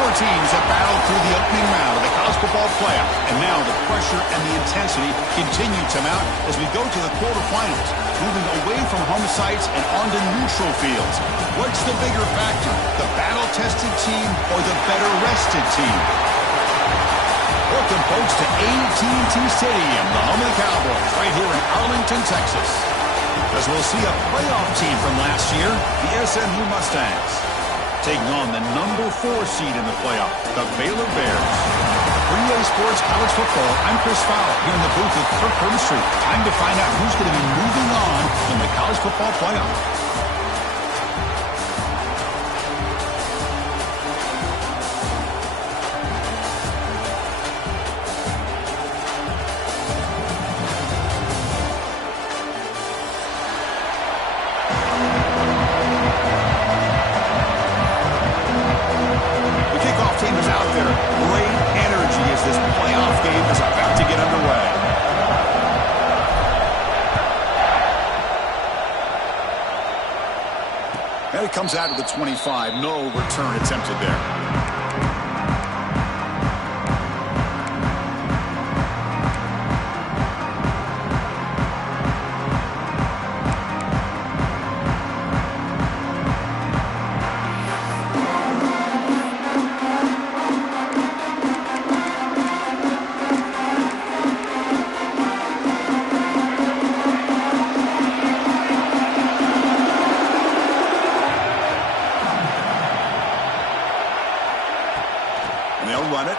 Four teams have battled through the opening round of the college football playoff, and now the pressure and the intensity continue to mount as we go to the quarterfinals, moving away from home sites and onto neutral fields. What's the bigger factor, the battle-tested team or the better-rested team? Welcome, folks, to AT&T Stadium, the home of the Cowboys, right here in Arlington, Texas. As we'll see a playoff team from last year, the SMU Mustangs, taking on the number 4 seed in the playoff, the Baylor Bears. For EA Sports College Football, I'm Chris Fowler here in the booth with Kirk Herbstreit. Time to find out who's going to be moving on in the college football playoff. And it comes out of the 25. No return attempted there.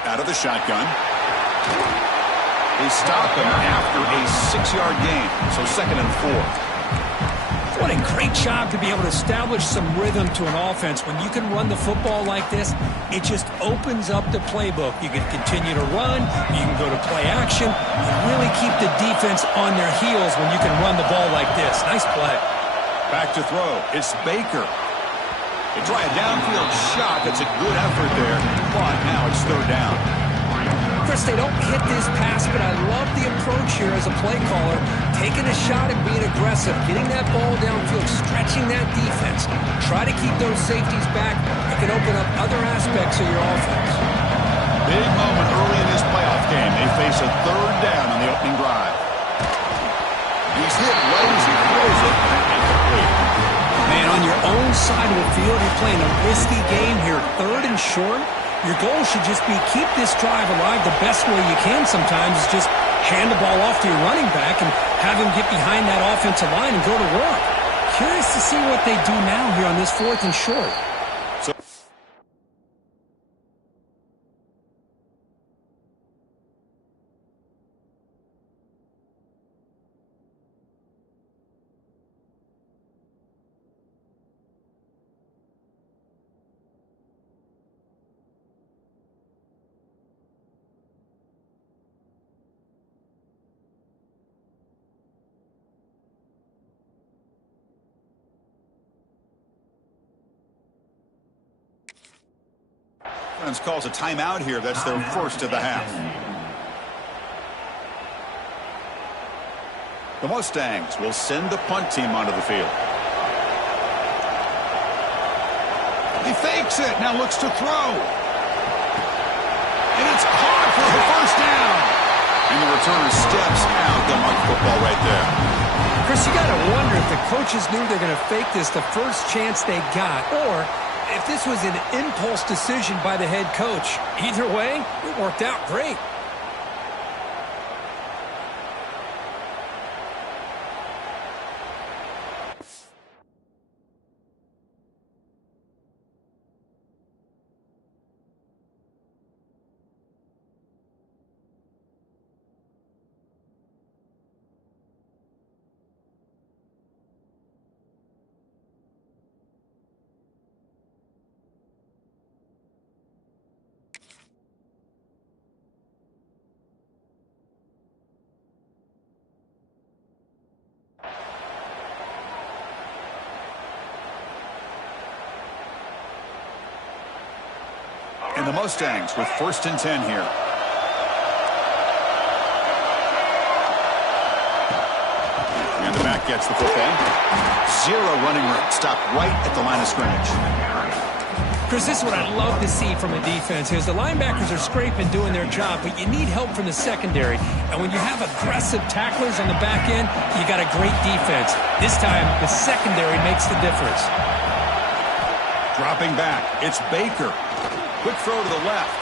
Out of the shotgun. They stop him after a 6-yard gain, so 2nd and 4. What a great job to be able to establish some rhythm to an offense. When you can run the football like this, it just opens up the playbook. You can continue to run, you can go to play action, and really keep the defense on their heels when you can run the ball like this. Nice play. Back to throw. It's Baker. They try a downfield shot. That's a good effort there, but now it's 3rd down. Chris, they don't hit this pass, but I love the approach here as a play caller. Taking a shot and being aggressive, getting that ball downfield, stretching that defense. Try to keep those safeties back. It can open up other aspects of your offense. Big moment early in this playoff game. They face a 3rd down on the opening drive. He's hit right as he throws it, and incomplete. Man, on your own side of the field, you're playing a risky game here. 3rd and short. Your goal should just be keep this drive alive the best way you can sometimes is just hand the ball off to your running back and have him get behind that offensive line and go to work. Curious to see what they do now here on this 4th and short. Calls a timeout here. That's their first of the half. The Mustangs will send the punt team onto the field. He fakes it. Now looks to throw. And it's caught for the 1st down. And the returner steps out. They'll mark football right there. Chris, you got to wonder if the coaches knew they're going to fake this the first chance they got, or if this was an impulse decision by the head coach. Either way, it worked out great. And the Mustangs with 1st and 10 here. And the back gets the football. 0 running room. Stopped right at the line of scrimmage. Chris, this is what I'd love to see from a defense is the linebackers are scraping, doing their job, but you need help from the secondary. And when you have aggressive tacklers on the back end, you got a great defense. This time, the secondary makes the difference. Dropping back, it's Baker. Quick throw to the left.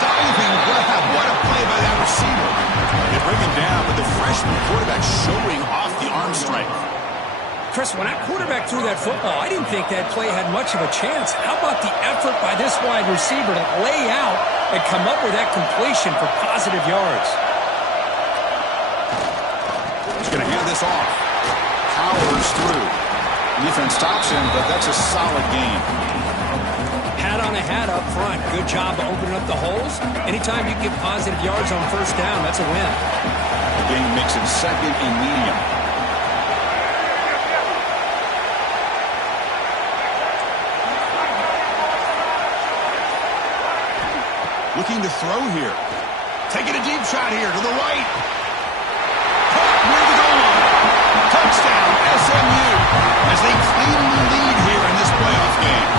Diving grab. What a play by that receiver. They bring him down, but the freshman quarterback showing off the arm strength. Chris, when that quarterback threw that football, I didn't think that play had much of a chance. How about the effort by this wide receiver to lay out and come up with that completion for positive yards? He's going to hand this off. Powers through. Defense stops him, but that's a solid gain. Hat on a hat up front. Good job of opening up the holes. Anytime you get positive yards on first down, that's a win. The gain makes it second and medium. Looking to throw here. Taking a deep shot here to the right. Caught near the goal line. Touchdown, SMU, as they clean the lead here in this playoff game.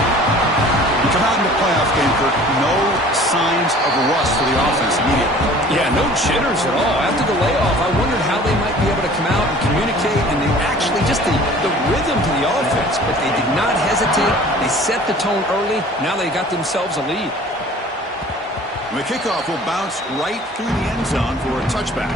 You come out in the playoff game, Kirk, no signs of rust for the offense immediately. Yeah, no jitters at all. After the layoff, I wondered how they might be able to come out and communicate, and they actually just the rhythm to the offense, but they did not hesitate. They set the tone early. Now they got themselves a lead. The kickoff will bounce right through the end zone for a touchback.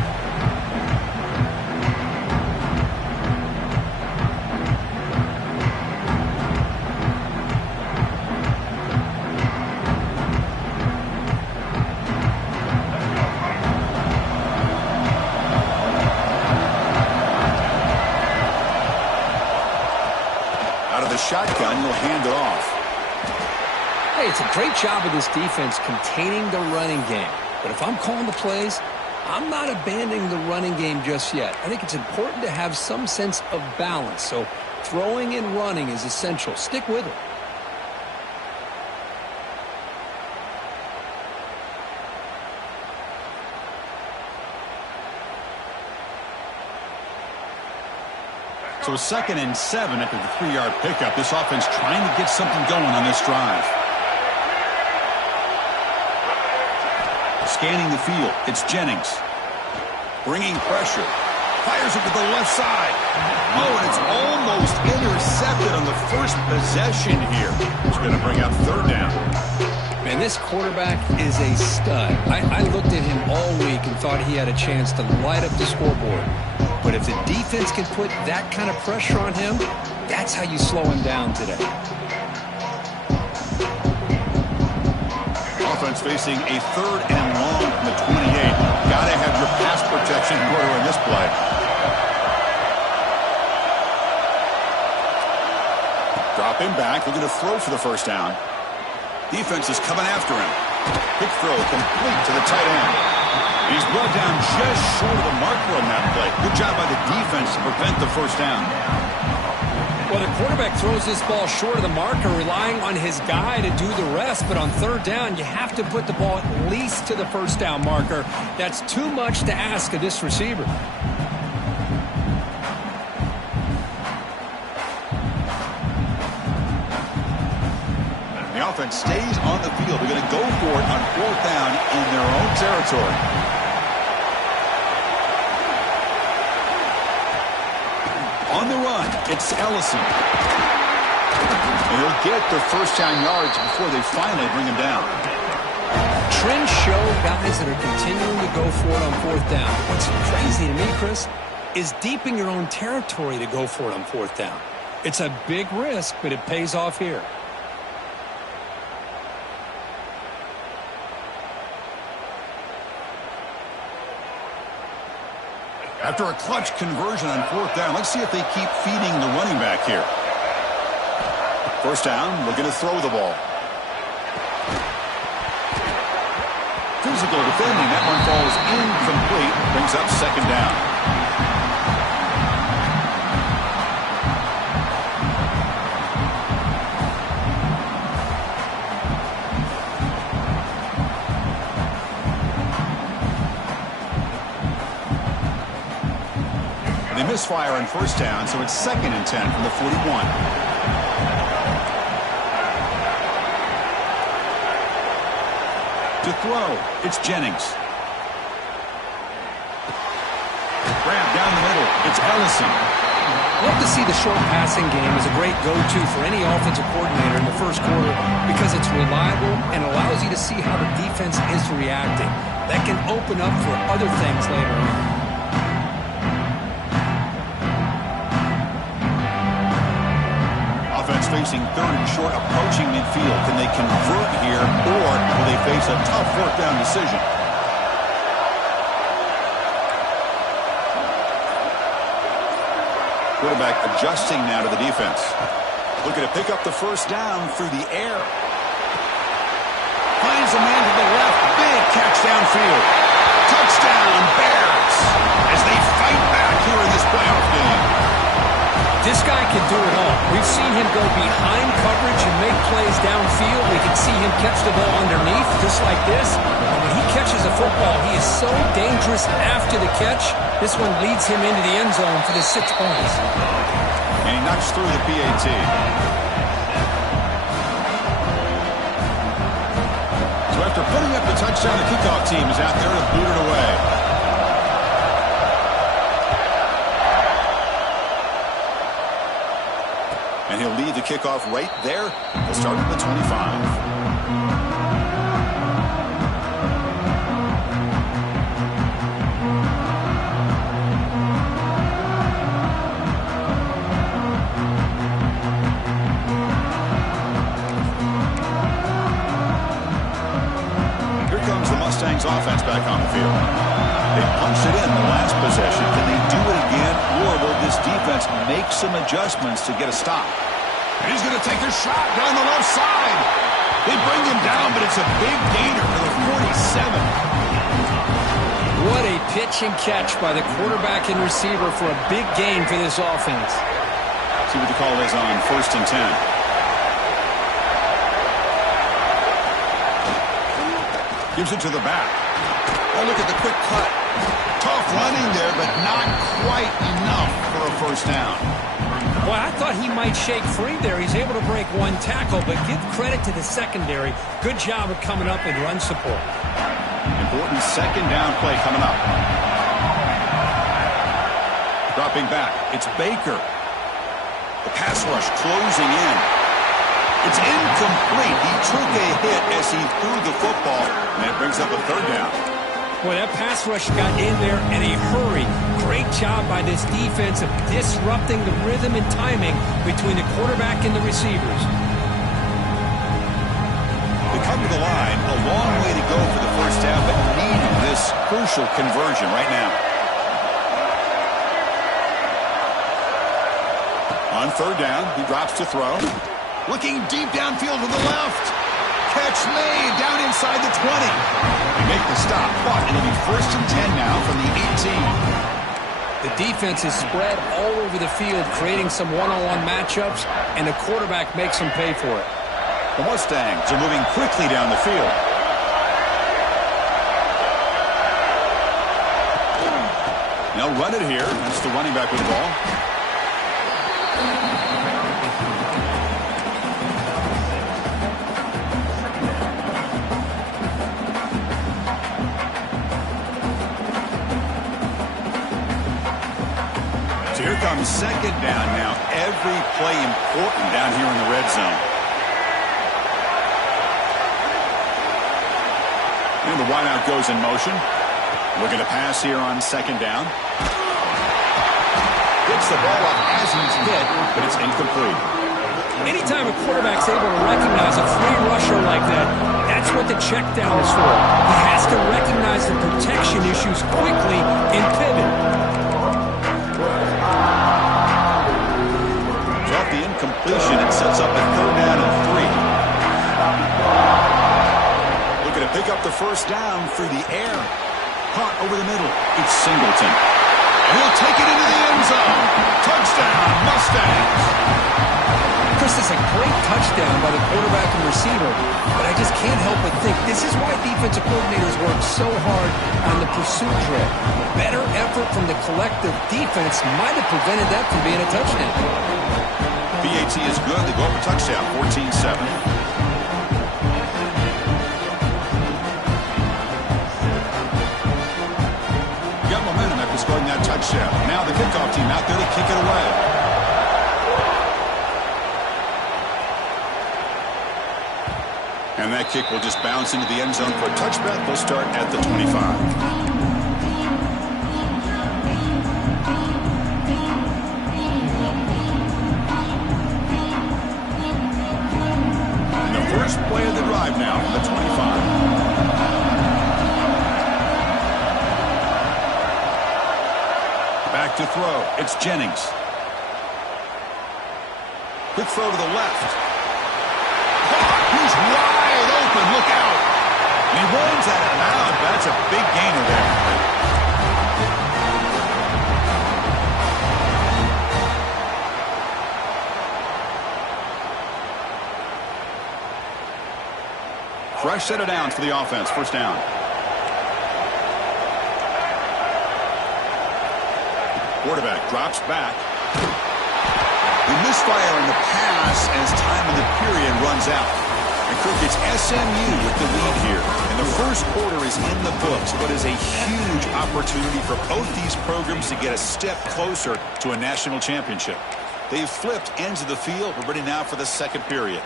Out of the shotgun, you'll hand it off. Hey, it's a great job of this defense containing the running game. But if I'm calling the plays, I'm not abandoning the running game just yet. I think it's important to have some sense of balance. So throwing and running is essential. Stick with it. So 2nd and 7 after the 3-yard pickup. This offense trying to get something going on this drive. Scanning the field, it's Jennings. Bringing pressure. Fires it to the left side. Oh, and it's almost intercepted on the first possession here. It's going to bring up 3rd down. Man, this quarterback is a stud. I looked at him all week and thought he had a chance to light up the scoreboard. But if the defense can put that kind of pressure on him, that's how you slow him down today. Offense facing a 3rd and long from the 28. Got to have your pass protection in order in this play. Dropping back, looking to throw for the first down. Defense is coming after him. Quick throw, complete to the tight end. He's brought down just short of the marker on that play. Good job by the defense to prevent the first down. Well, the quarterback throws this ball short of the marker, relying on his guy to do the rest. But on 3rd down, you have to put the ball at least to the first down marker. That's too much to ask of this receiver. The offense stays on the field. They're going to go for it on 4th down in their own territory. On the run, it's Ellison. And he'll get the first down yards before they finally bring him down. Trends show guys that are continuing to go for it on 4th down. What's crazy to me, Chris, is deep in your own territory to go for it on 4th down. It's a big risk, but it pays off here. After a clutch conversion on 4th down, let's see if they keep feeding the running back here. First down, looking to throw the ball. Physical defending, that one falls incomplete, brings up 2nd down. Misfire on 1st down, so it's 2nd and 10 from the 41. To throw, it's Jennings. Grab down the middle, it's Ellison. Love to see the short passing game as a great go-to for any offensive coordinator in the first quarter because it's reliable and allows you to see how the defense is reacting. That can open up for other things later on. Offense facing third and short, approaching midfield. Can they convert here, or will they face a tough fourth down decision? Quarterback adjusting now to the defense. Looking to pick up the first down through the air. Finds a man to the left. Big catch downfield. Touchdown, Bears, as they fight back here in this playoff game. This guy can do it all. We've seen him go behind coverage and make plays downfield. We can see him catch the ball underneath, just like this. And when he catches a football, he is so dangerous after the catch. This one leads him into the end zone for the 6 points. And he knocks through the PAT. So after putting up the touchdown, the kickoff team is out there to boot it away. And he'll lead the kickoff right there. He'll start at the 25. Here comes the Mustangs offense back on the field. They punched it in the last possession. Can they do it again, or will this defense make some adjustments to get a stop? And he's going to take a shot down the left side. They bring him down, but it's a big gainer for the 47. What a pitch and catch by the quarterback and receiver for a big gain for this offense. See what the call is on 1st and 10. Gives it to the back. Oh, look at the quick cut. Tough running there, but not quite enough for a first down. Well, I thought he might shake free there. He's able to break one tackle, but give credit to the secondary. Good job of coming up and run support. Important second down play coming up. Dropping back, it's Baker. The pass rush closing in. It's incomplete. He took a hit as he threw the football, and it brings up a third down. Boy, that pass rush got in there in a hurry. Great job by this defense of disrupting the rhythm and timing between the quarterback and the receivers. They come to the line, a long way to go for the first down, but needing this crucial conversion right now. On third down, he drops to throw. Looking deep downfield to the left. Catch made down inside the 20. They make the stop, but it'll be 1st and 10 now from the 18. The defense is spread all over the field, creating some one-on-one matchups, and the quarterback makes them pay for it. The Mustangs are moving quickly down the field. Now run it here. That's the running back with the ball. Here comes second down now. Every play important down here in the red zone. And the wideout goes in motion. Looking to pass here on second down. Gets the ball up as he's hit, but it's incomplete. Anytime a quarterback's able to recognize a free rusher like that, that's what the check down is for. He has to recognize the protection issues quickly and pivot. Off the incompletion, it sets up a third down and 3. Looking to pick up the first down through the air. Caught over the middle. It's Singleton. And he'll take it into the end zone. Touchdown, Mustangs. Chris, this is a great touchdown by the quarterback and receiver, but I just can't help but think this is why defensive coordinators work so hard on the pursuit drill. Better effort from the collective defense might have prevented that from being a touchdown. BAT is good. They go up a touchdown, 14-7. touchdown. Now the kickoff team out there to kick it away. And that kick will just bounce into the end zone for a touchback. They'll start at the 25. First play of the drive now from the 25. Back to throw. It's Jennings. Quick throw to the left. He's wide open. Look out. And he runs out of bounds. That's a big gainer there. Fresh set of downs for the offense. First down. Quarterback drops back. He misfire in the pass as time in the period runs out. And Kirk, it's SMU with the lead here. And the first quarter is in the books, but is a huge opportunity for both these programs to get a step closer to a national championship. They've flipped ends of the field. We're ready now for the second period.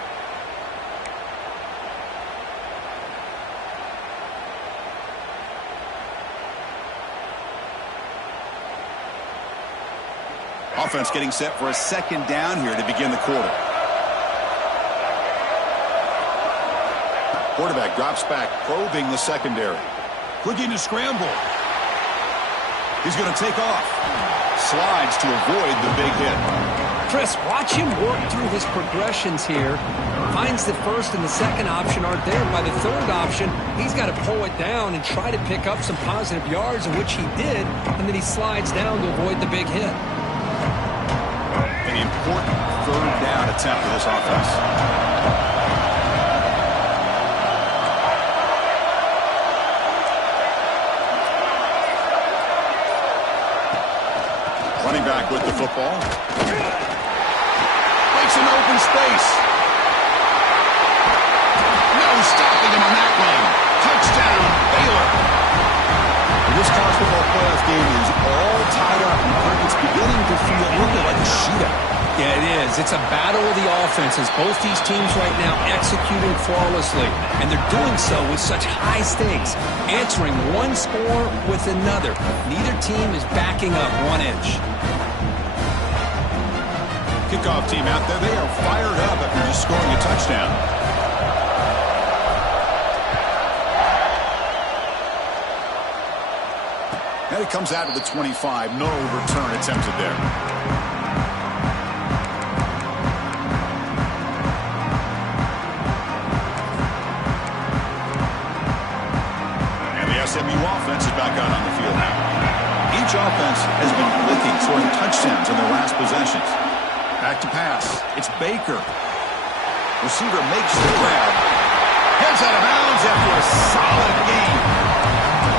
Offense getting set for a second down here to begin the quarter. Quarterback drops back, probing the secondary. Looking to scramble. He's going to take off. Slides to avoid the big hit. Chris, watch him work through his progressions here. Finds the first and the second option aren't there. By the third option, he's got to pull it down and try to pick up some positive yards, in which he did, and then he slides down to avoid the big hit. An important third down attempt for this offense. Running back with the football. Makes an open space. No stopping him on that one. Touchdown, Baylor. This college football playoff game is all tied up, and it's beginning to feel a little bit like a shootout. Yeah, it is. It's a battle of the offenses. Both these teams right now executing flawlessly, and they're doing so with such high stakes, answering one score with another. Neither team is backing up one inch. Kickoff team out there. They are fired up after just scoring a touchdown. And it comes out to the 25. No return attempted there. And the SMU offense is back out on the field now. Each offense has been clicking, scoring touchdowns in their last possessions. Back to pass. It's Baker. Receiver makes the grab. Heads out of bounds after a solid game.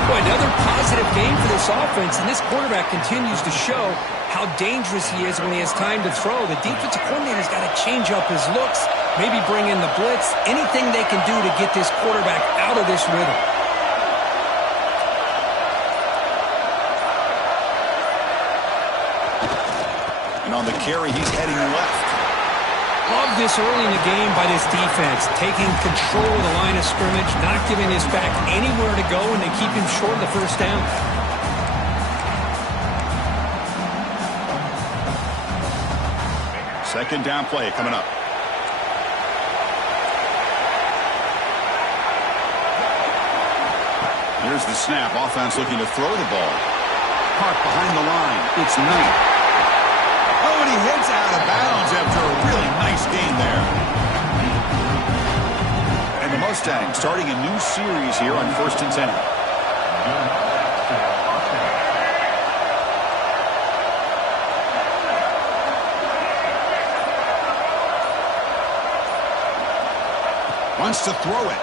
Boy, another positive game for this offense, and this quarterback continues to show how dangerous he is when he has time to throw. The defensive coordinator's got to change up his looks, maybe bring in the blitz, anything they can do to get this quarterback out of this rhythm. And on the carry, he's heading left. Love this early in the game by this defense, taking control of the line of scrimmage, not giving his back anywhere to go, and they keep him short of the first down. Second down play coming up. Here's the snap. Offense looking to throw the ball. Park behind the line. It's Knight. Oh, and he heads out of bounds after a really nice game there. And the Mustangs starting a new series here on 1st and 10. Wants to throw it.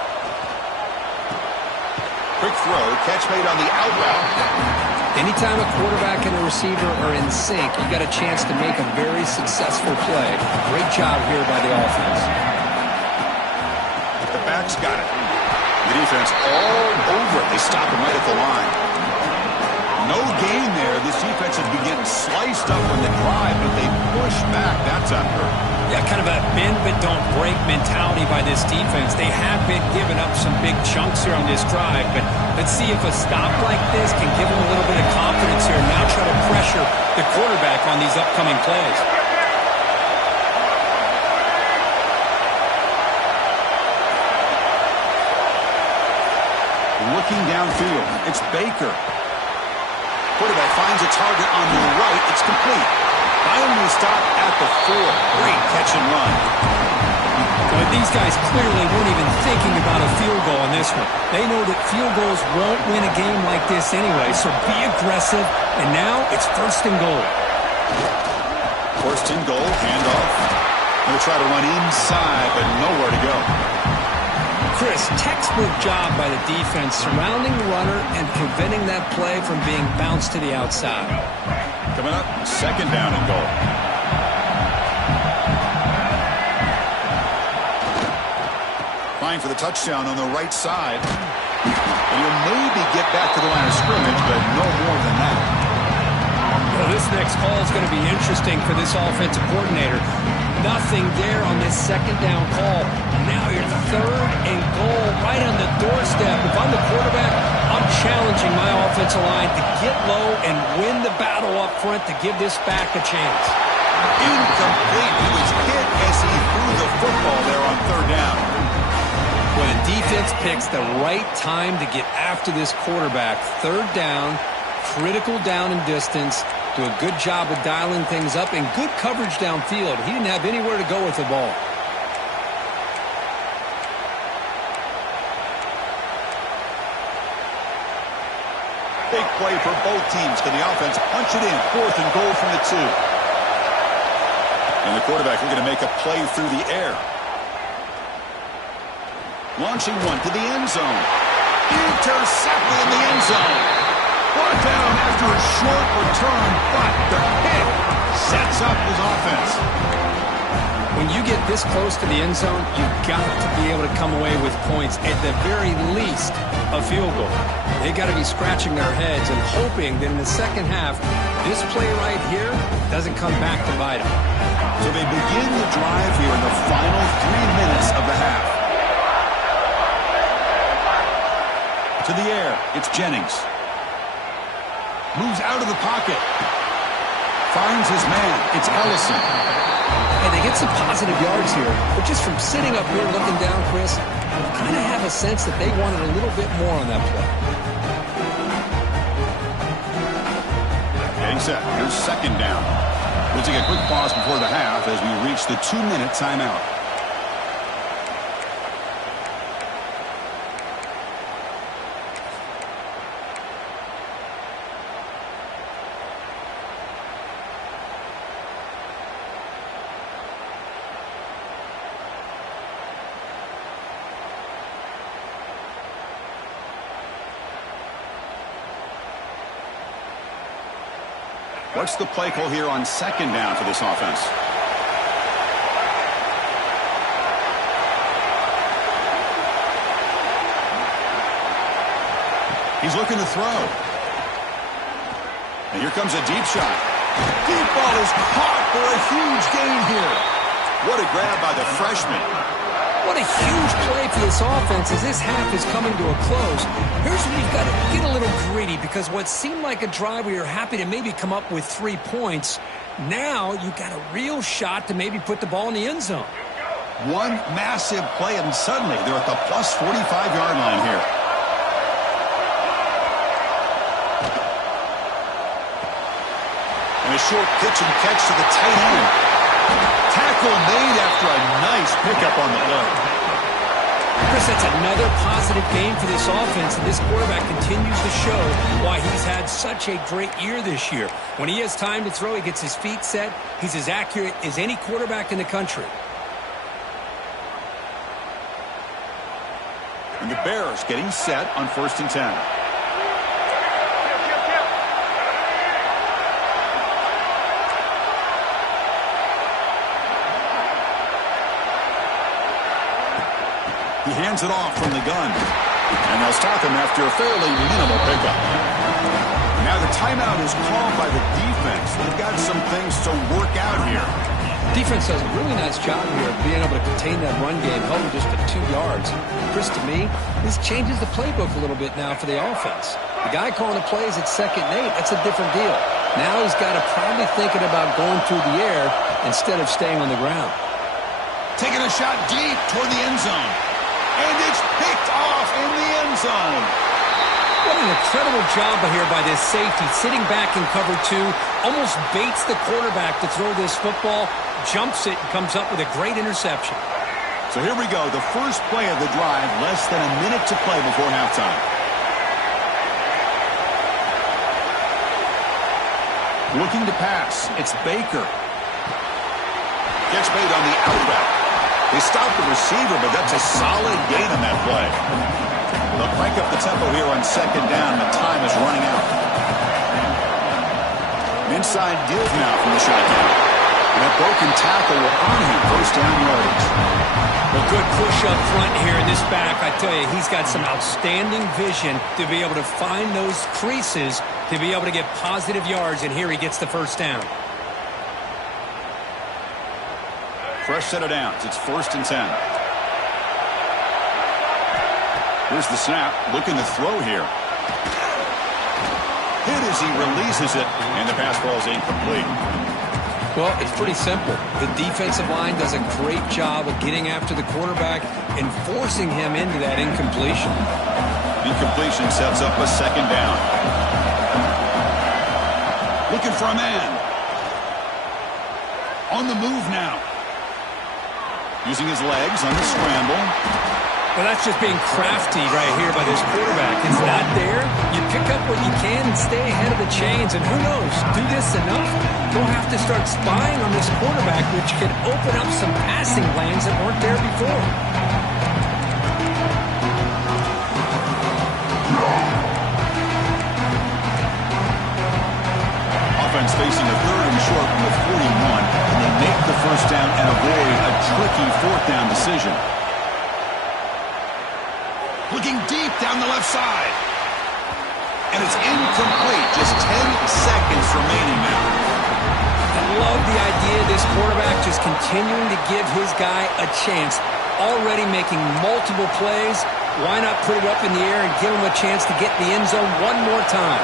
Quick throw. Catch made on the out route. Anytime a quarterback and a receiver are in sync, you got a chance to make a very successful play. Great job here by the offense. The back's got it. The defense all over it. They stop him right at the line. No gain there. This defense has been getting sliced up on the drive, but they push back. That's effort. Yeah, kind of a bend but don't break mentality by this defense. They have been giving up some big chunks here on this drive, but let's see if a stop like this can give them a little bit of confidence here and now try to pressure the quarterback on these upcoming plays. Looking downfield, it's Baker. Quarterback finds a target on the right. It's complete. Finally stopped at the 4. Great catch and run. But these guys clearly weren't even thinking about a field goal on this one. They know that field goals won't win a game like this anyway, so be aggressive. And now it's 1st and goal. 1st and goal, handoff. They'll try to run inside, but nowhere to go. Chris, textbook job by the defense surrounding the runner and preventing that play from being bounced to the outside. Coming up, 2nd down and goal. Fine for the touchdown on the right side. And you'll maybe get back to the line of scrimmage, but no more than that. Well, this next call is going to be interesting for this offensive coordinator. Nothing there on this 2nd down call. Now you're 3rd and goal right on the doorstep. If I'm the quarterback, I'm challenging my offensive line to get low and win the battle up front to give this back a chance. Incomplete. He was hit as he threw the football there on 3rd down. Well, the defense picks the right time to get after this quarterback. 3rd down, critical down and distance. Do a good job of dialing things up and good coverage downfield. He didn't have anywhere to go with the ball. Big play for both teams. Can the offense punch it in? 4th and goal from the 2. And the quarterback looking to make a play through the air. Launching one to the end zone. Intercepted in the end zone. Brought down after a short return, but the pick sets up his offense. When you get this close to the end zone, you've got to be able to come away with points, at the very least, a field goal. They got to be scratching their heads and hoping that in the second half, this play right here doesn't come back to bite them. So they begin the drive here in the final 3 minutes of the half. To the air, it's Jennings. Moves out of the pocket. Finds his man. It's Ellison. And they get some positive yards here, but just from sitting up here looking down, Chris, I kind of have a sense that they wanted a little bit more on that play. Getting set. Here's 2nd down. We'll take a quick pause before the half as we reach the 2-minute timeout. What's the play call here on 2nd down for this offense? He's looking to throw. And here comes a deep shot. Deep ball is caught for a huge gain here. What a grab by the freshman. What a huge play for this offense as this half is coming to a close. Here's where you've got to get a little greedy because what seemed like a drive where you're happy to maybe come up with 3 points, now you've got a real shot to maybe put the ball in the end zone. One massive play and suddenly they're at the plus 45-yard line here. And a short pitch and catch to the tight end. Tackle made after a nice pickup on the play. Chris, that's another positive game for this offense, and this quarterback continues to show why he's had such a great year this year. When he has time to throw, he gets his feet set. He's as accurate as any quarterback in the country. And the Bears getting set on 1st and 10. He hands it off from the gun. And they'll stop him after a fairly minimal pickup. Now the timeout is called by the defense. They've got some things to work out here. Defense does a really nice job here of being able to contain that run game, held him just to 2 yards. Chris, to me, this changes the playbook a little bit now for the offense. The guy calling the plays at 2nd and 8, that's a different deal. Now he's got to probably thinking about going through the air instead of staying on the ground. Taking a shot deep toward the end zone. And it's picked off in the end zone. What an incredible job here by this safety, sitting back in cover 2, almost baits the quarterback to throw this football, jumps it, and comes up with a great interception. So here we go, the first play of the drive, less than a minute to play before halftime. Looking to pass, it's Baker. Gets made on the out route. They stop the receiver, but that's a solid gain on that play. They'll crank up the tempo here on 2nd down. The time is running out. Inside give now from the shotgun. And that broken tackle will earn him 1st down yardage. Well, good push up front here in this back. I tell you, he's got some outstanding vision to be able to find those creases, to be able to get positive yards, and here he gets the 1st down. Fresh set of downs. It's 1st and 10. Here's the snap. Looking to throw here. Hit as he releases it, and the pass ball is incomplete. Well, it's pretty simple. The defensive line does a great job of getting after the quarterback and forcing him into that incompletion. Incompletion sets up a 2nd down. Looking for a man. On the move now. Using his legs on the scramble. Well, that's just being crafty right here by this quarterback. It's not there. You pick up what you can and stay ahead of the chains. And who knows, do this enough, we'll have to start spying on this quarterback, which could open up some passing lanes that weren't there before. Offense facing a 3rd and short from the 41, and they make the 1st down and avoid a tricky 4th down decision. Looking deep down the left side. And it's incomplete. Just 10 seconds remaining now. I love the idea of this quarterback just continuing to give his guy a chance. Already making multiple plays. Why not put it up in the air and give him a chance to get in the end zone one more time?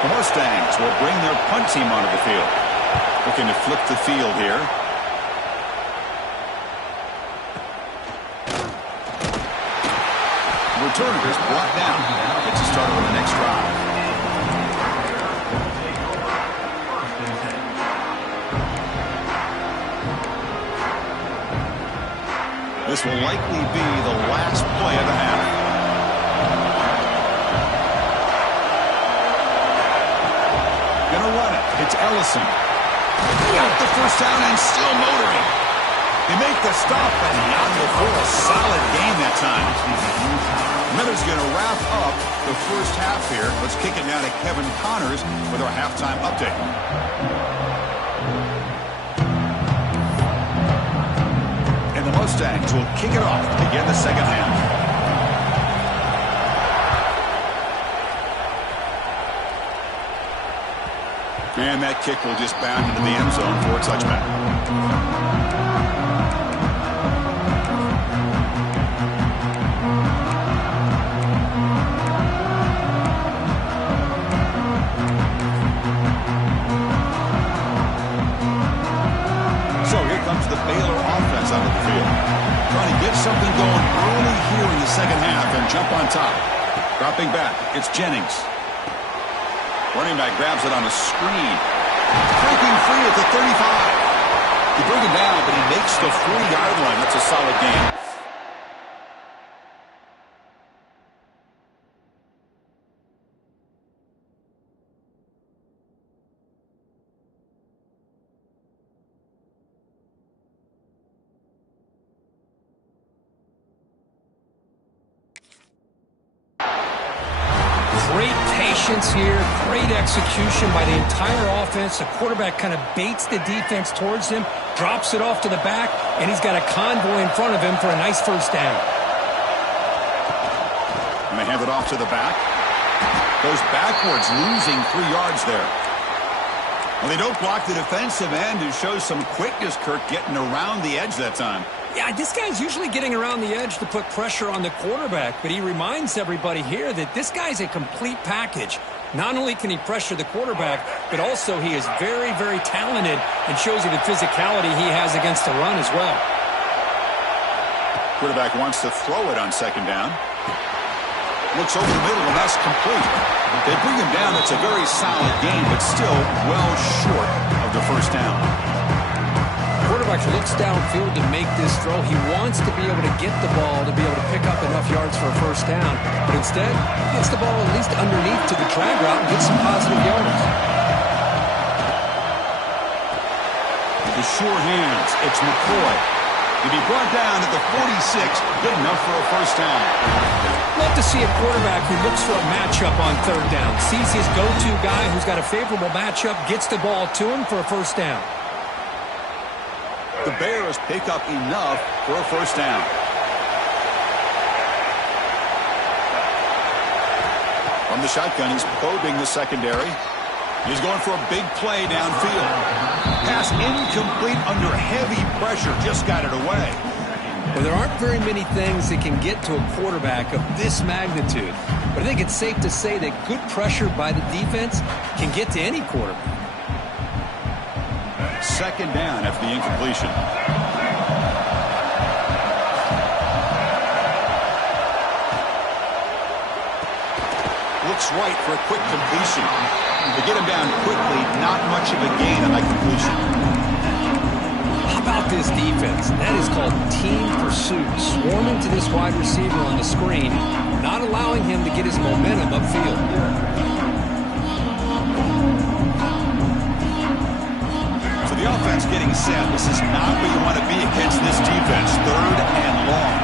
The Mustangs will bring their punt team onto the field. Looking to flip the field here. Returner is brought down. Gets us started on the next drive. This will likely be the last play of the half. Gonna run it. It's Ellison. Got the 1st down and still motoring. They make the stop and not before a solid game that time. Miller's going to wrap up the 1st half here. Let's kick it now to Kevin Connors with our halftime update. And the Mustangs will kick it off to begin the 2nd half. And that kick will just bound into the end zone for a touchback. The Baylor offense out of the field. Trying to get something going early here in the 2nd half and jump on top. Dropping back, it's Jennings. Running back grabs it on a screen. Breaking free at the 35. He brings it down, but he makes the 40-yard line. That's a solid gain. Great patience here, great execution by the entire offense. The quarterback kind of baits the defense towards him, drops it off to the back, and he's got a convoy in front of him for a nice 1st down. And they hand it off to the back. Goes backwards, losing 3 yards there. Well, they don't block the defensive end, who shows some quickness, Kirk, getting around the edge that time. Yeah, this guy's usually getting around the edge to put pressure on the quarterback, but he reminds everybody here that this guy's a complete package. Not only can he pressure the quarterback, but also he is very, very talented and shows you the physicality he has against the run as well. Quarterback wants to throw it on second down. Looks over the middle, and that's complete. They bring him down. It's a very solid game, but still well short of the first down. Quarterback looks downfield to make this throw. He wants to be able to get the ball to be able to pick up enough yards for a first down. But instead, he gets the ball at least underneath to the drag route and gets some positive yards. With the sure hands, it's McCoy. To be brought down at the 46, good enough for a first down. Love to see a quarterback who looks for a matchup on third down. Sees his go-to guy who's got a favorable matchup, gets the ball to him for a first down. The Bears pick up enough for a first down. From the shotgun, he's probing the secondary. He's going for a big play downfield. Pass incomplete under heavy pressure. Just got it away. Well, there aren't very many things that can get to a quarterback of this magnitude. But I think it's safe to say that good pressure by the defense can get to any quarterback. Second down after the incompletion. Looks right for a quick completion. To get him down quickly, not much of a gain on that completion. How about this defense? That is called team pursuit. Swarming to this wide receiver on the screen, not allowing him to get his momentum upfield. The offense getting set. This is not where you want to be against this defense. Third and long.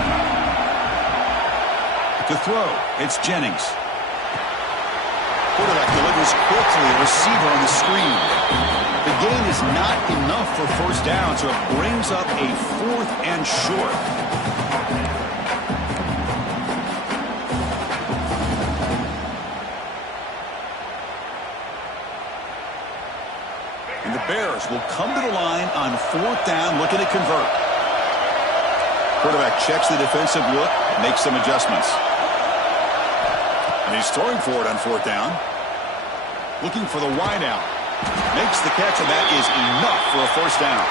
To throw, it's Jennings. Quarterback delivers quickly. Receiver on the screen. The gain is not enough for first down, so it brings up a 4th and short. And the Bears will come to the line on 4th down, looking to convert. Quarterback checks the defensive look, makes some adjustments. And he's throwing for it on 4th down. Looking for the wideout. Makes the catch, and that is enough for a first down.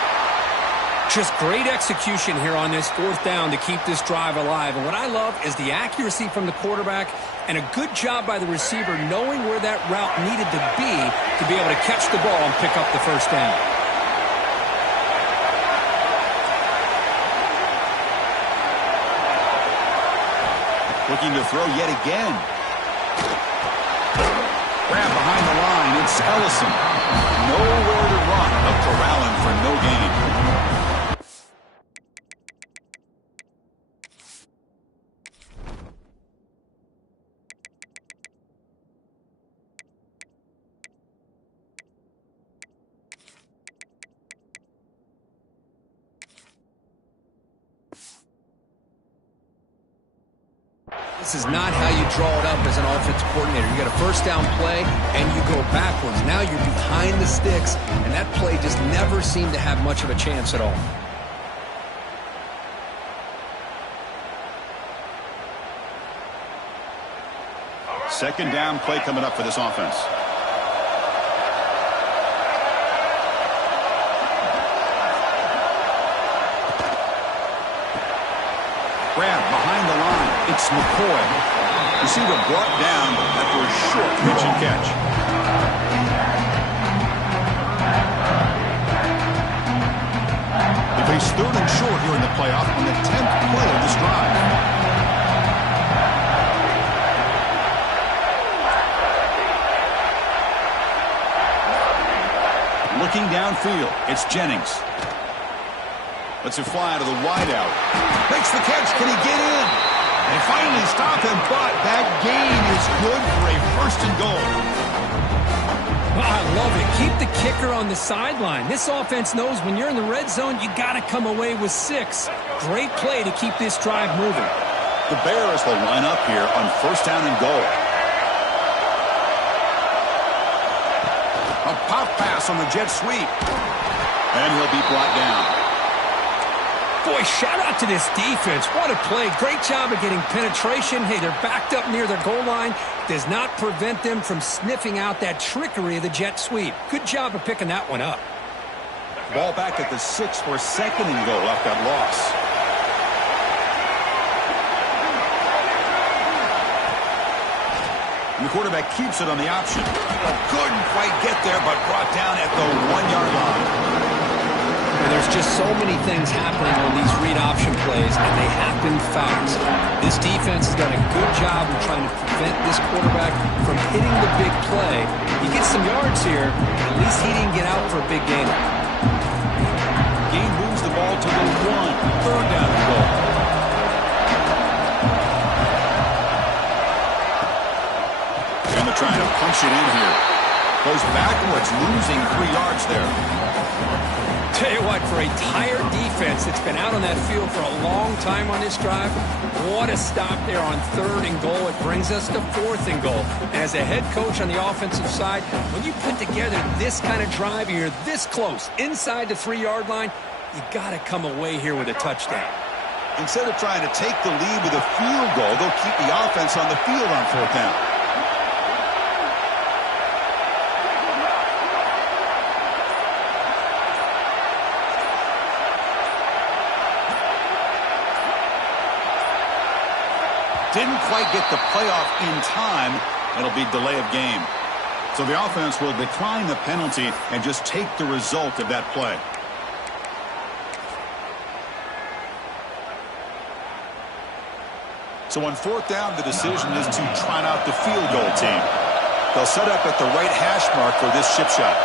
Just great execution here on this 4th down to keep this drive alive. And what I love is the accuracy from the quarterback and a good job by the receiver knowing where that route needed to be able to catch the ball and pick up the first down. Looking to throw yet again. Grab behind the line. It's Ellison. Nowhere to run. Up to Rowland for no gain. This is not how you draw it up as an offensive coordinator. You got a first down play, and you go backwards. Now you're behind the sticks, and that play just never seemed to have much of a chance at all. Second down play coming up for this offense. Grab behind the line. It's McCoy. Receiver brought down after a short pitch and catch. They face 3rd and short here in the playoff on the 10th play of this drive. Looking downfield, it's Jennings. Lets it fly to the wideout. Makes the catch. Can he get in? They finally stop him, but that gain is good for a 1st and goal. Well, I love it. Keep the kicker on the sideline. This offense knows when you're in the red zone, you got to come away with 6. Great play to keep this drive moving. The Bears will line up here on 1st down and goal. loss on the jet sweep. And he'll be brought down. Boy, shout out to this defense. What a play. Great job of getting penetration. Hey, they're backed up near their goal line. Does not prevent them from sniffing out that trickery of the jet sweep. Good job of picking that one up. Ball back at the 6 for 2nd and goal after that loss. And the quarterback keeps it on the option. Couldn't quite get there, but brought down at the 1-yard line. And there's just so many things happening on these read option plays, and they happen fast. This defense has done a good job of trying to prevent this quarterback from hitting the big play. He gets some yards here, but at least he didn't get out for a big gain. Gain moves the ball to the 1. 3rd down and goal. And they're trying to punch it in here. Goes backwards, losing 3 yards there. Tell you what, for a tired defense that's been out on that field for a long time on this drive, what a stop there on 3rd and goal. It brings us to 4th and goal. And as a head coach on the offensive side, when you put together this kind of drive and you're this close inside the 3-yard line, you got to come away here with a touchdown. Instead of trying to take the lead with a field goal, they'll keep the offense on the field on 4th down. Didn't quite get the playoff in time. It'll be delay of game. So the offense will decline the penalty and just take the result of that play. So on 4th down, the decision is to trot out the field goal team. They'll set up at the right hash mark for this chip shot.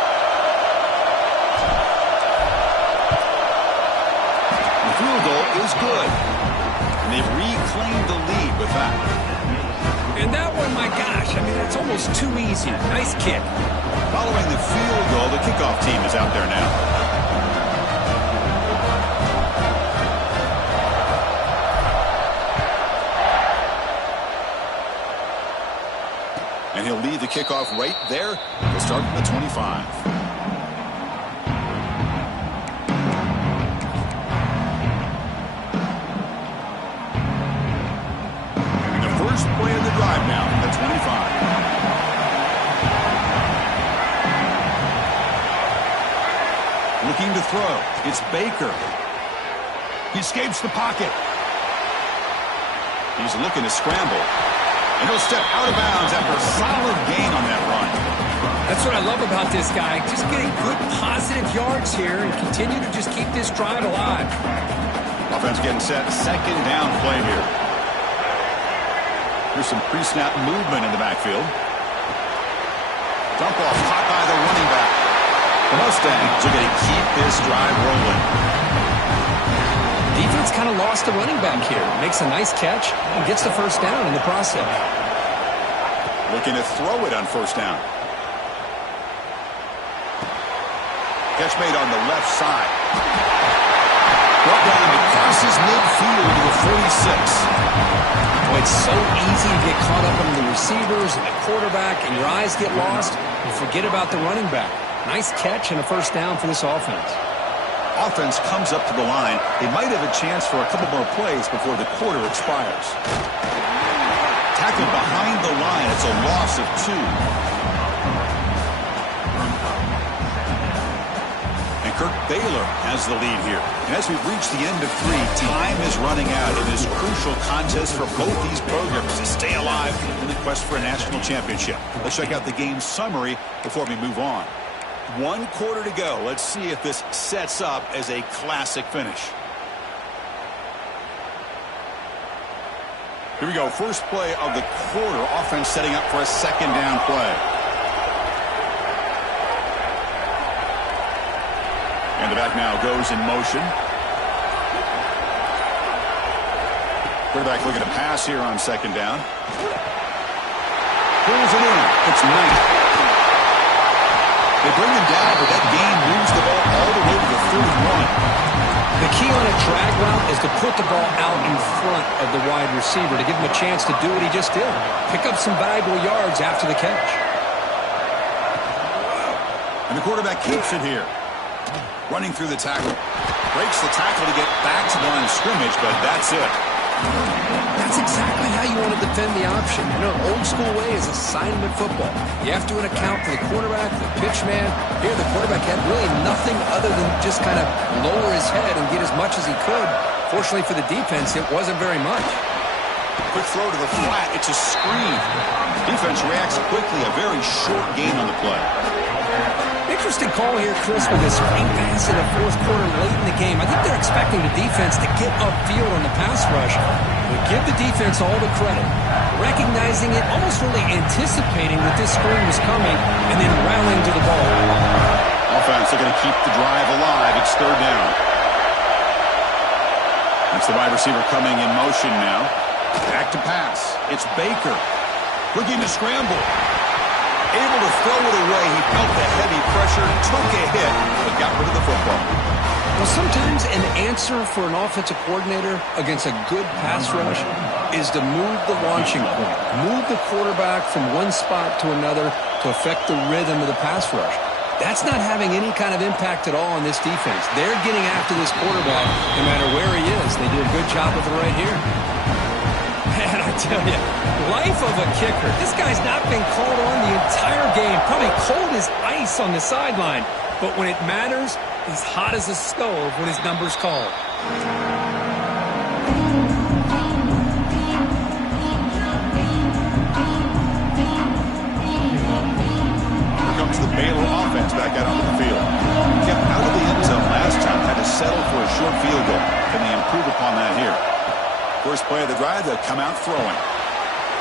The field goal is good. And they've reclaimed the lead with that. And that one, my gosh, I mean, it's almost too easy. Nice kick. Following the field goal, the kickoff team is out there now. And he'll lead the kickoff right there. He'll start from the 25. First play of the drive now, the 25. Looking to throw. It's Baker. He escapes the pocket. He's looking to scramble. And he'll step out of bounds after a solid gain on that run. That's what I love about this guy. Just getting good positive yards here and continue to just keep this drive alive. Offense getting set. 2nd down play here. There's some pre-snap movement in the backfield. Dump off caught by the running back. The Mustangs are going to keep this drive rolling. Defense kind of lost the running back here. Makes a nice catch and gets the 1st down in the process. Looking to throw it on 1st down. Catch made on the left side. Brought down to crosses midfield to the 46. Boy, it's so easy to get caught up in the receivers and the quarterback, and your eyes get lost. You forget about the running back. Nice catch and a 1st down for this offense. Offense comes up to the line. They might have a chance for a couple more plays before the quarter expires. Tackled behind the line. It's a loss of 2. Kirk Baylor has the lead here. And as we've reached the end of 3, time is running out in this crucial contest for both these programs to stay alive in the quest for a national championship. Let's check out the game summary before we move on. 1 quarter to go. Let's see if this sets up as a classic finish. Here we go. First play of the quarter. Offense setting up for a 2nd down play. And the back now goes in motion. Quarterback looking to pass here on 2nd down. Pulls it in. It's Knight. They bring him down, but that gain moves the ball all the way to the 31. The key on a drag route is to put the ball out in front of the wide receiver to give him a chance to do what he just did. Pick up some valuable yards after the catch. And the quarterback keeps it here. Running through the tackle. Breaks the tackle to get back to the line of scrimmage, but that's it. That's exactly how you want to defend the option. You know, old school way is assignment football. You have to account for the quarterback, the pitch man. Here, the quarterback had really nothing other than just kind of lower his head and get as much as he could. Fortunately for the defense, it wasn't very much. Quick throw to the flat. It's a screen. Defense reacts quickly. A very short gain on the play. Interesting call here, Chris, with this screen pass in the fourth quarter late in the game. I think they're expecting the defense to get upfield on the pass rush. But give the defense all the credit. Recognizing it, almost really anticipating that this screen was coming, and then rallying to the ball. Offense looking to keep the drive alive. It's third down. That's the wide receiver coming in motion now. Back to pass. It's Baker. Looking to scramble. Able to throw it away. He felt the heavy pressure, took a hit, but got rid of the football. Well, sometimes an answer for an offensive coordinator against a good pass rush is to move the launching point. Move the quarterback from one spot to another to affect the rhythm of the pass rush. That's not having any kind of impact at all on this defense. They're getting after this quarterback no matter where he is. They do a good job with it right here. Man, I tell you, life of a kicker. This guy's not been called on the entire game. Probably cold as ice on the sideline. But when it matters, he's hot as a stove when his number's called. Here comes the Baylor offense back out onto the field. Kept out of the end zone last time. Had to settle for a short field goal. Can they improve upon that here? First play of the drive, they'll come out throwing.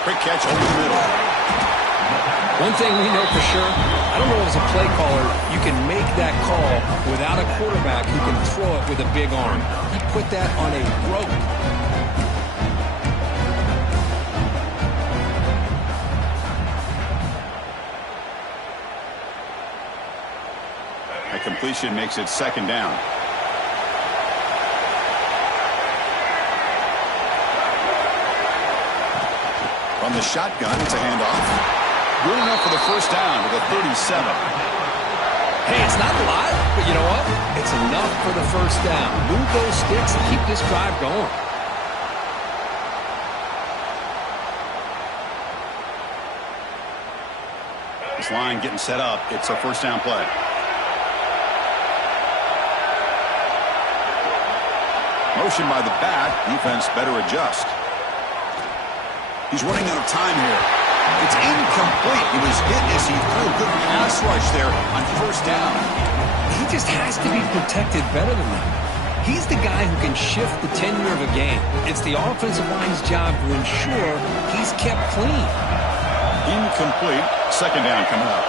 Quick catch over the middle. One thing we know for sure, I don't know as a play caller, you can make that call without a quarterback who can throw it with a big arm. He put that on a rope. That completion makes it second down. From the shotgun, it's a handoff. Good enough for the first down with a 37. Hey, it's not a lot, but you know what? It's enough for the first down. Move those sticks and keep this drive going. This line getting set up. It's a first down play. Motion by the back. Defense better adjust. He's running out of time here. It's incomplete. He was hit as he threw a good pass rush there on first down. He just has to be protected better than that. He's the guy who can shift the tenure of a game. It's the offensive line's job to ensure he's kept clean. Incomplete. Second down coming up.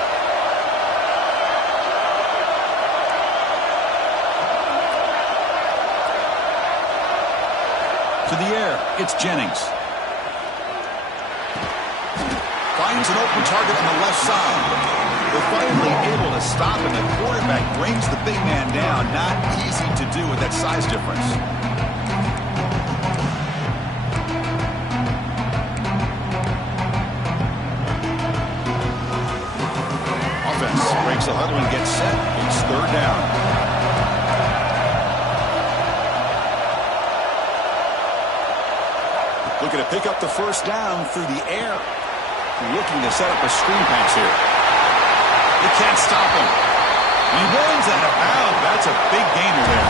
To the air. It's Jennings. Finds an open target on the left side. They're finally able to stop him. The quarterback brings the big man down. Not easy to do with that size difference. Offense breaks the huddle and gets set. It's third down. Looking to pick up the first down through the air. Looking to set up a screen pass here. They can't stop him. He runs out of bounds. That's a big gainer there.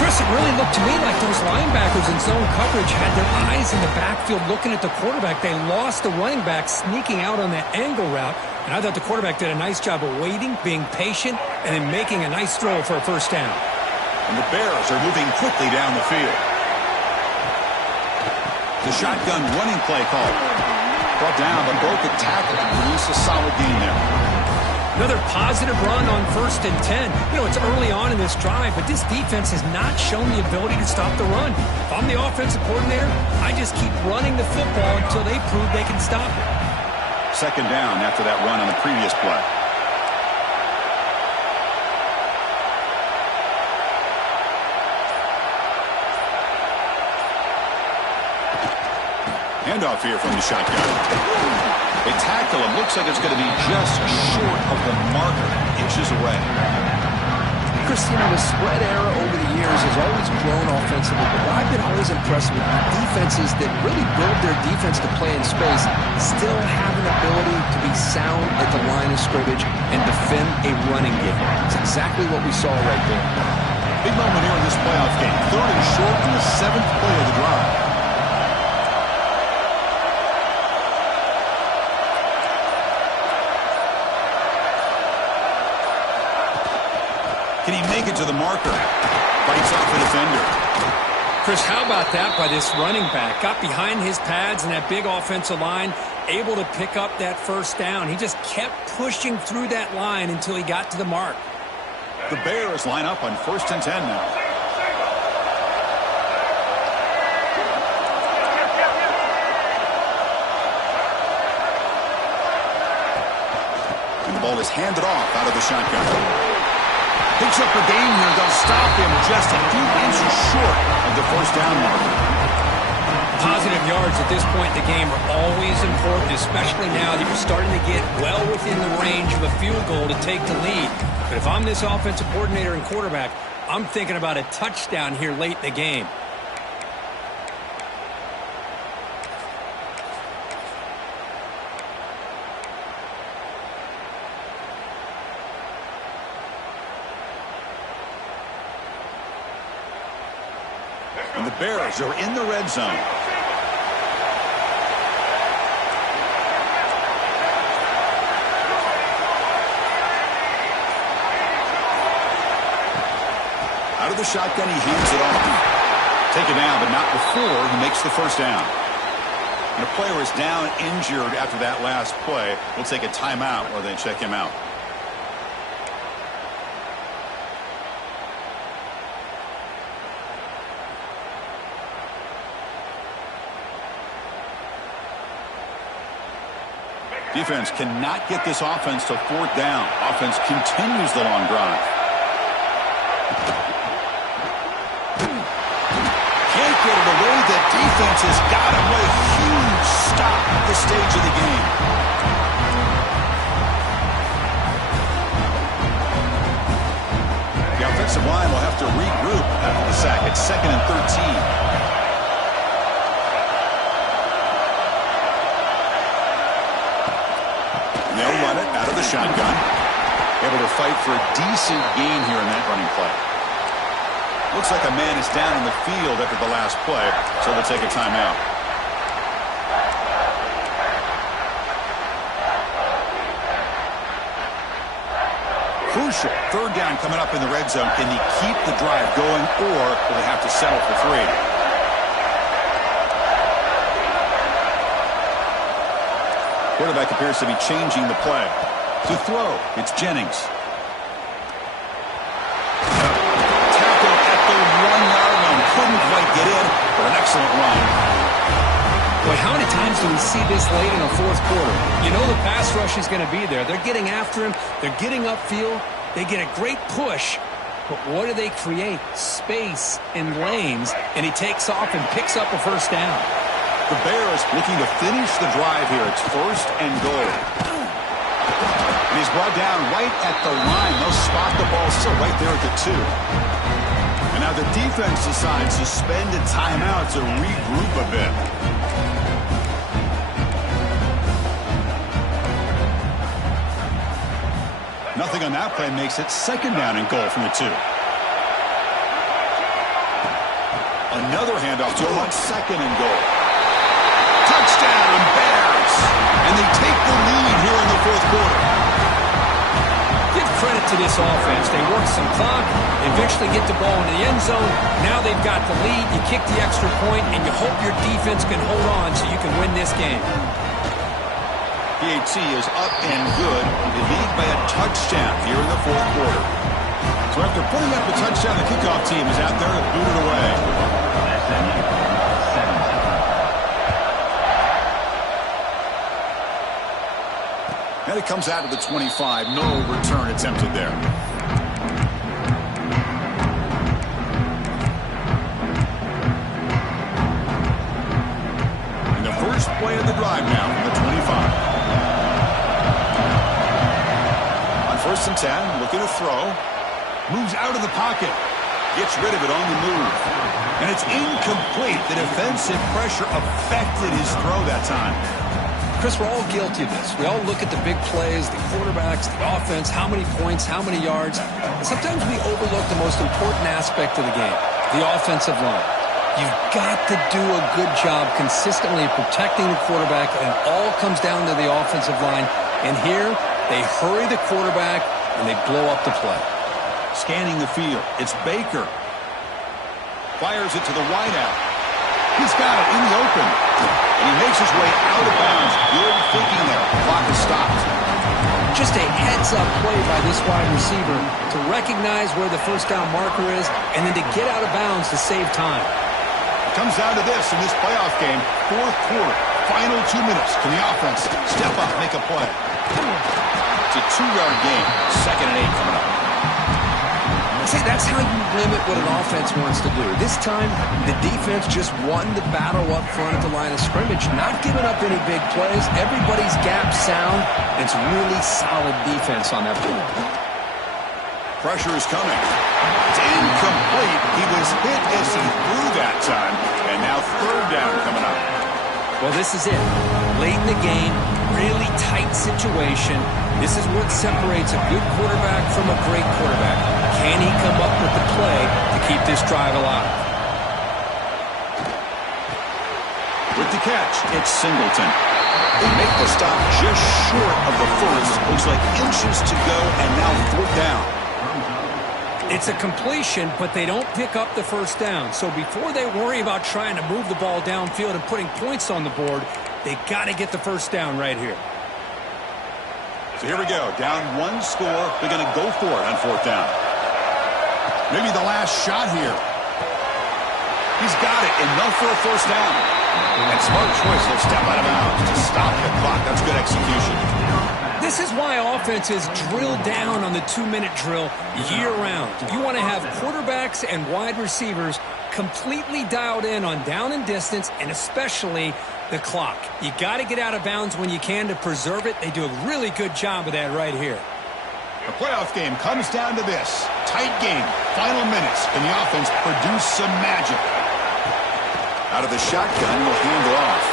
Chris, it really looked to me like those linebackers in zone coverage had their eyes in the backfield looking at the quarterback. They lost the running back sneaking out on that angle route. And I thought the quarterback did a nice job of waiting, being patient, and then making a nice throw for a first down. And the Bears are moving quickly down the field. The shotgun running play call. Brought down, but broke a tackle and produced a solid gain there. Another positive run on 1st and 10. You know, it's early on in this drive, but this defense has not shown the ability to stop the run. If I'm the offensive coordinator, I just keep running the football until they prove they can stop it. Second down after that run on the previous play. Handoff here from the shotgun. They tackle him. Looks like it's going to be just short of the marker, inches away. Chris, the spread era over the years has always grown offensively, but I've been always impressed with defenses that really build their defense to play in space, still have an ability to be sound at the line of scrimmage and defend a running game. It's exactly what we saw right there. Big moment here in this playoff game. 3rd and short on the 7th play of the drive. Can he make it to the marker? Bites off the defender. Chris, how about that by this running back? Got behind his pads and that big offensive line, able to pick up that first down. He just kept pushing through that line until he got to the mark. The Bears line up on 1st and 10 now. And the ball is handed off out of the shotgun. Picks up the game here. They'll stop him just a few inches short of the first down mark. Positive yards at this point in the game are always important, especially now that you're starting to get well within the range of a field goal to take the lead. But if I'm this offensive coordinator and quarterback, I'm thinking about a touchdown here late in the game. And the Bears are in the red zone. Out of the shotgun, he hands it off. Take it down, but not before he makes the first down. And a player is down injured after that last play. We'll take a timeout while they check him out. Defense cannot get this offense to 4th down. Offense continues the long drive. Can't get it away. The defense has got him with a huge stop at this stage of the game. The offensive line will have to regroup after the sack. It's 2nd and 13. They'll run it out of the shotgun. Able to fight for a decent gain here in that running play. Looks like a man is down in the field after the last play, so they'll take a timeout. Crucial 3rd down coming up in the red zone. Can he keep the drive going, or will they have to settle for 3? Quarterback appears to be changing the play. To throw, it's Jennings. Tackle at the 1-yard line. Couldn't quite get in, but an excellent run. Boy, how many times do we see this late in the 4th quarter? You know the pass rush is going to be there. They're getting after him. They're getting upfield. They get a great push. But what do they create? Space and lanes. And he takes off and picks up a first down. The Bears looking to finish the drive here. It's 1st and goal. And he's brought down right at the line. They'll spot the ball still right there at the 2. And now the defense decides to spend a timeout to regroup a bit. Nothing on that play makes it 2nd down and goal from the 2. Another handoff to him on 2nd and goal. Touchdown, Bears! And they take the lead here in the 4th quarter. Give credit to this offense. They work some clock, eventually get the ball into the end zone. Now they've got the lead. You kick the extra point, and you hope your defense can hold on so you can win this game. PAT is up and good. They lead by a touchdown here in the 4th quarter. So after putting up a touchdown, the kickoff team is out there to boot it away. And it comes out to the 25. No return attempted there. And the first throw. Moves out of the pocket. Gets rid of it on the move. And it's incomplete. The defensive pressure affected his throw that time. Chris, we're all guilty of this. We all look at the big plays, the quarterbacks, the offense, how many points, how many yards. And sometimes we overlook the most important aspect of the game, the offensive line. You've got to do a good job consistently protecting the quarterback, and it all comes down to the offensive line. And here, they hurry the quarterback, and they blow up the play. Scanning the field, it's Baker. Fires it to the wideout. He's got it in the open. And he makes his way out of bounds. Good thinking there. Clock is stopped. Just a heads-up play by this wide receiver to recognize where the first down marker is and then to get out of bounds to save time. It comes down to this in this playoff game. Fourth quarter, final 2 minutes. Can the offense step up, make a play? It's a 2-yard gain. 2nd and 8 coming up. See, that's how you limit what an offense wants to do. This time, the defense just won the battle up front at the line of scrimmage, not giving up any big plays. Everybody's gap sound. It's really solid defense on that point. Pressure is coming. It's incomplete. He was hit as he threw that time. And now 3rd down coming up. Well, this is it. Late in the game, really tight situation. This is what separates a good quarterback from a great quarterback. Can he come up with the play to keep this drive alive? With the catch, it's Singleton. They make the stop just short of the first. Looks like inches to go, and now 4th down. It's a completion, but they don't pick up the first down. So before they worry about trying to move the ball downfield and putting points on the board, they got to get the first down right here. So here we go. Down 1 score. They're going to go for it on 4th down. Maybe the last shot here. He's got it. Enough for a first down. And smart choice. He'll step out of bounds to stop the clock. That's good execution. This is why offenses drill down on the 2-minute drill year-round. You want to have quarterbacks and wide receivers completely dialed in on down and distance, and especially the clock. You got to get out of bounds when you can to preserve it. They do a really good job of that right here. The playoff game comes down to this. Tight game. Final minutes. Can the offense produce some magic? Out of the shotgun, he'll hand it off.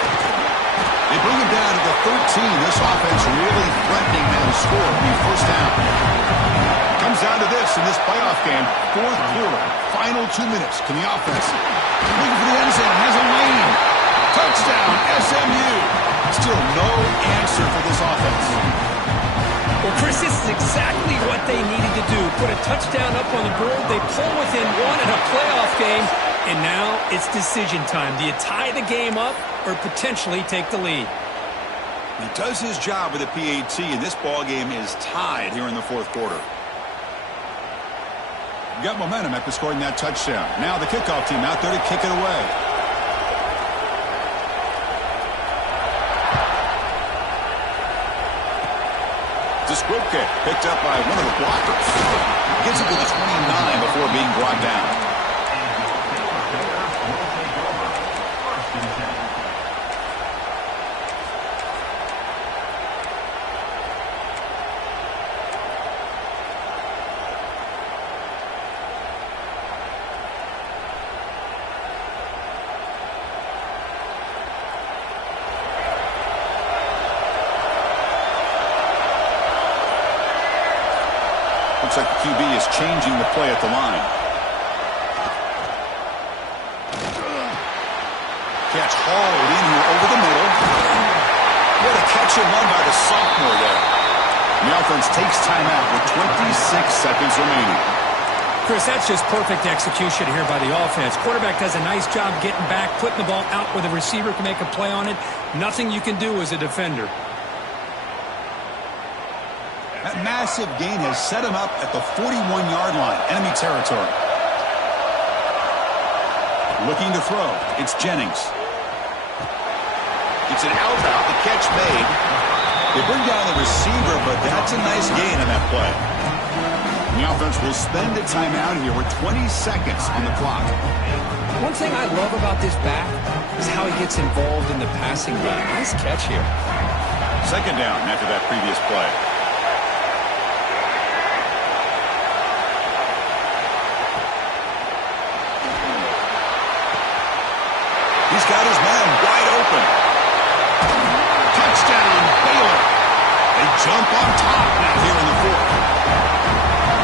They bring him down to the 13. This offense really threatening now to score. It'll be first down. Comes down to this in this playoff game. 4th quarter. Final 2 minutes. Can the offense looking for the end zone? Has a lane. Touchdown, SMU. Still no answer for this offense. Well, Chris, this is exactly what they needed to do. Put a touchdown up on the board. They pull within 1 in a playoff game. And now it's decision time. Do you tie the game up or potentially take the lead? He does his job with a PAT, and this ball game is tied here in the 4th quarter. You got momentum after scoring that touchdown. Now the kickoff team out there to kick it away. Skopka picked up by one of the blockers. Gets it to the 29 before being brought down. Looks like the QB is changing the play at the line. Catch hauled in here over the middle. What a catch and run by the sophomore there. The offense takes timeout with 26 seconds remaining. Chris, that's just perfect execution here by the offense. Quarterback does a nice job getting back, putting the ball out where the receiver can make a play on it. Nothing you can do as a defender. That massive gain has set him up at the 41-yard line, enemy territory. Looking to throw. It's Jennings. It's an out route. The catch made. They bring down the receiver, but that's a nice gain on that play. The offense will spend a timeout here with 20 seconds on the clock. One thing I love about this back is how he gets involved in the passing game. Nice catch here. 2nd down after that previous play. got his man wide open. Touchdown, Baylor. They jump on top now here in the fourth.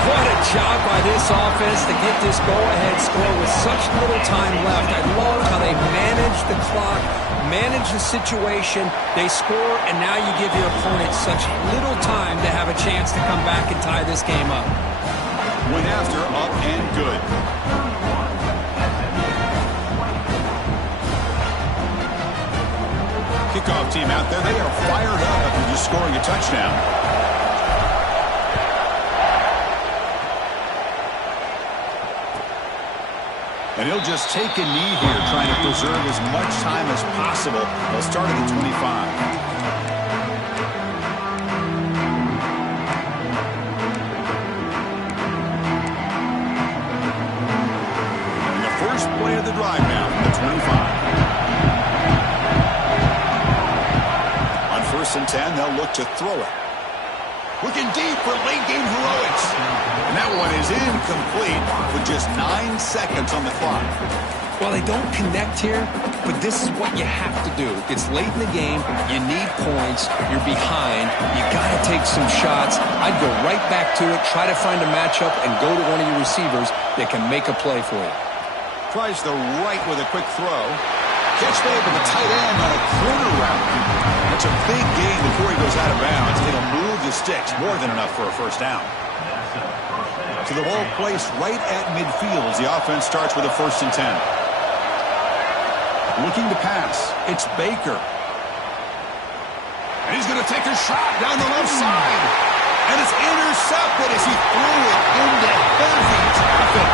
What a job by this offense to get this go-ahead score with such little time left. I love how they manage the clock, manage the situation. They score, and now you give your opponent such little time to have a chance to come back and tie this game up. Went after, up and good. Kickoff team out there. They are fired up after just scoring a touchdown. And he'll just take a knee here, trying to preserve as much time as possible. They'll start at the 25. And the first play of the drive now from the 25. On 1st and 10, they'll look to throw it. Looking deep for late-game heroics. And that one is incomplete with just 9 seconds on the clock. Well, they don't connect here, but this is what you have to do. It's late in the game. You need points. You're behind. You got to take some shots. I'd go right back to it, try to find a matchup, and go to one of your receivers that can make a play for you. Tries the right with a quick throw. Catch made with the tight end on a corner route. That's a big gain before he goes out of bounds. It'll move the sticks, more than enough for a first down. So the ball placed right at midfield as the offense starts with a 1st and 10. Looking to pass. It's Baker. And he's going to take a shot down the left side. And it's intercepted as he threw it into heavy traffic.